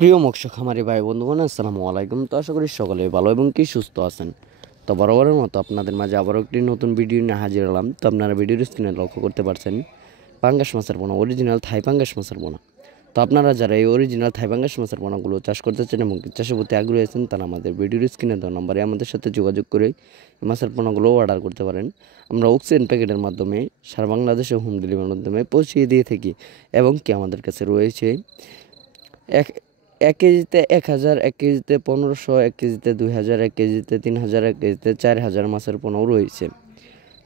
প্রিয় মৎস্য খামারি ভাই বন্ধুগণ, আসসালামু আলাইকুম। তো আশা করি সকলে ভালো এবং কি সুস্থ আছেন। তো বরাবরের মতো আপনাদের মাঝে আবারও একটি নতুন ভিডিও নিয়ে হাজির হলাম। তো আপনারা ভিডিওর স্ক্রিনে লক্ষ্য করতে পারছেন পাঙ্গাস মাছের পোনা, অরিজিনাল থাই পাঙ্গাস মাছের পোনা। তো আপনারা যারা এই অরিজিনাল থাই পাঙ্গাস মাছের পোনাগুলো চাষ করতে চান এবং চাষের প্রতি আগ্রহী আছেন, তারা আমাদের ভিডিওর স্ক্রিনে দেওয়া নম্বরে আমাদের সাথে যোগাযোগ করে মাছের পোনাগুলো অর্ডার করতে পারেন। আমরা অক্সিজেন প্যাকেটের মাধ্যমে সারা বাংলাদেশে হোম ডেলিভারির মাধ্যমে পৌঁছিয়ে দিয়ে থাকি এবং কি আমাদের কাছে রয়েছে এক এক কেজিতে 1000, 1 কেজিতে 1500, 1 কেজিতে 2000, 1 কেজিতে 3000, 1 কেজিতে 4000 মাছের পোনাও রয়েছে।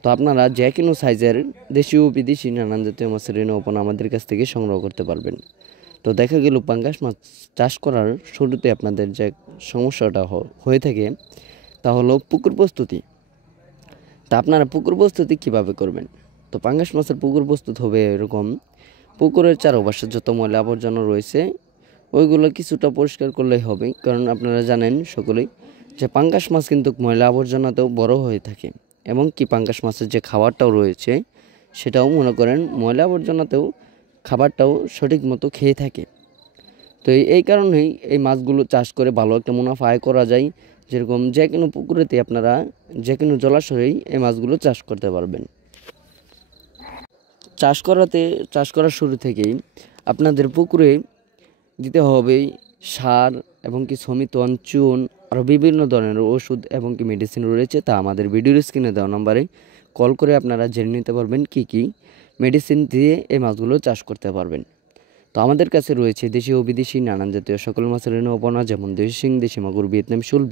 তো আপনারা যে কোনো সাইজের দেশি ও বিদেশি নানান জাতীয় মাছের রেণু পোনা আমাদের কাছ থেকে সংগ্রহ করতে পারবেন। তো দেখা গেল পাঙ্গাস মাছ চাষ করার শুরুতে আপনাদের যে সমস্যাটা হয়ে থাকে তা হলো পুকুর প্রস্তুতি। তা আপনারা পুকুর প্রস্তুতি কীভাবে করবেন? তো পাঙ্গাস মাছের পুকুর প্রস্তুত হবে এরকম: পুকুরের চারপাশে যত ময়লা আবর্জনা রয়েছে ওইগুলো কিছুটা পরিষ্কার করলেই হবে, কারণ আপনারা জানেন সকলেই যে পাঙ্গাস মাছ কিন্তু ময়লা আবর্জনাতেও বড় হয়ে থাকে এবং কি পাঙ্গাস মাছের যে খাবারটাও রয়েছে সেটাও মনে করেন ময়লা আবর্জনাতেও খাবারটাও সঠিক মতো খেয়ে থাকে। তো এই কারণেই এই মাছগুলো চাষ করে ভালো একটা মুনাফা আয় করা যায়। যেরকম যে কোনো পুকুরেতে আপনারা যে কোনো জলাশয়েই এই মাছগুলো চাষ করতে পারবেন। চাষ করার শুরু থেকেই আপনাদের পুকুরে দিতে হবে সার এবং কি সমিতন, চুন, আরও বিভিন্ন ধরনের ওষুধ এবং কি মেডিসিন রয়েছে। তা আমাদের ভিডিওর স্ক্রিনে দেওয়া নম্বরে কল করে আপনারা জেনে নিতে পারবেন কী মেডিসিন দিয়ে এই মাছগুলো চাষ করতে পারবেন। তো আমাদের কাছে রয়েছে দেশি ও বিদেশি নানান জাতীয় সকল মাছের রেণু পোনা, যেমন দেশি শিং, দেশি মাগুর, ভিয়েতনাম শোল,